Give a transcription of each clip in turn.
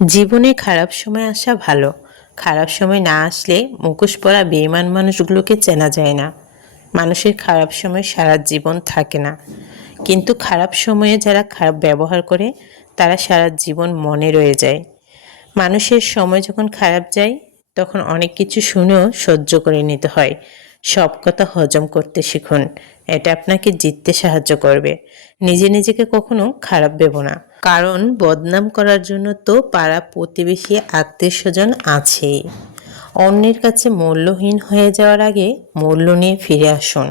জীবনে খারাপ সময় আসা ভালো। খারাপ সময় না আসলে মুখোশ পরা বেঈমান মানুষগুলোকে চেনা যায় না। মানুষের খারাপ সময় সারা জীবন থাকে না, কিন্তু খারাপ সময়ে যারা খারাপ ব্যবহার করে তারা সারা জীবন মনে রয়ে যায়। মানুষের সময় যখন খারাপ যায় তখন অনেক কিছু শুনেও সহ্য করে নিতে হয়। সব কথা হজম করতে শিখুন, এটা আপনাকে জিততে সাহায্য করবে। নিজেকে কখনো খারাপ ভেবো না, কারণ বদনাম করার জন্য তো পাড়া প্রতিবেশী আত্মীয় স্বজন আছেই। অন্যের কাছে মূল্যহীন হয়ে যাওয়ার আগে মূল্য নিয়ে ফিরে আসুন।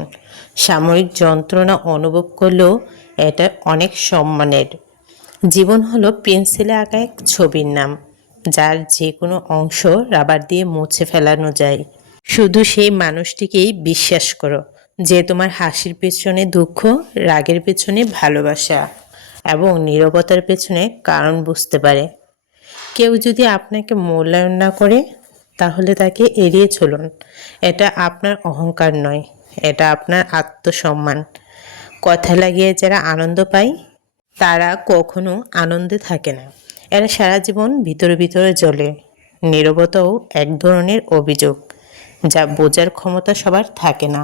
সাময়িক যন্ত্রণা অনুভব করলেও এটা অনেক সম্মানের। জীবন হলো পেন্সিলে আঁকা এক ছবির নাম, যার যে কোনো অংশ রাবার দিয়ে মুছে ফেলানো যায়। শুধু সেই মানুষটিকেই বিশ্বাস করো যে তোমার হাসির পেছনে দুঃখ, রাগের পেছনে ভালোবাসা এবং নীরবতার পেছনে কারণ বুঝতে পারে। কেউ যদি আপনাকে মূল্যায়ন না করে তাহলে তাকে এড়িয়ে চলুন। এটা আপনার অহংকার নয়, এটা আপনার আত্মসম্মান। কথা লাগিয়ে যারা আনন্দ পায় তারা কখনো আনন্দে থাকে না। এরা সারা জীবন ভিতরে ভিতরে জ্বলে। নীরবতাও এক ধরনের অভিযোগ, যা বোঝার ক্ষমতা সবার থাকে না।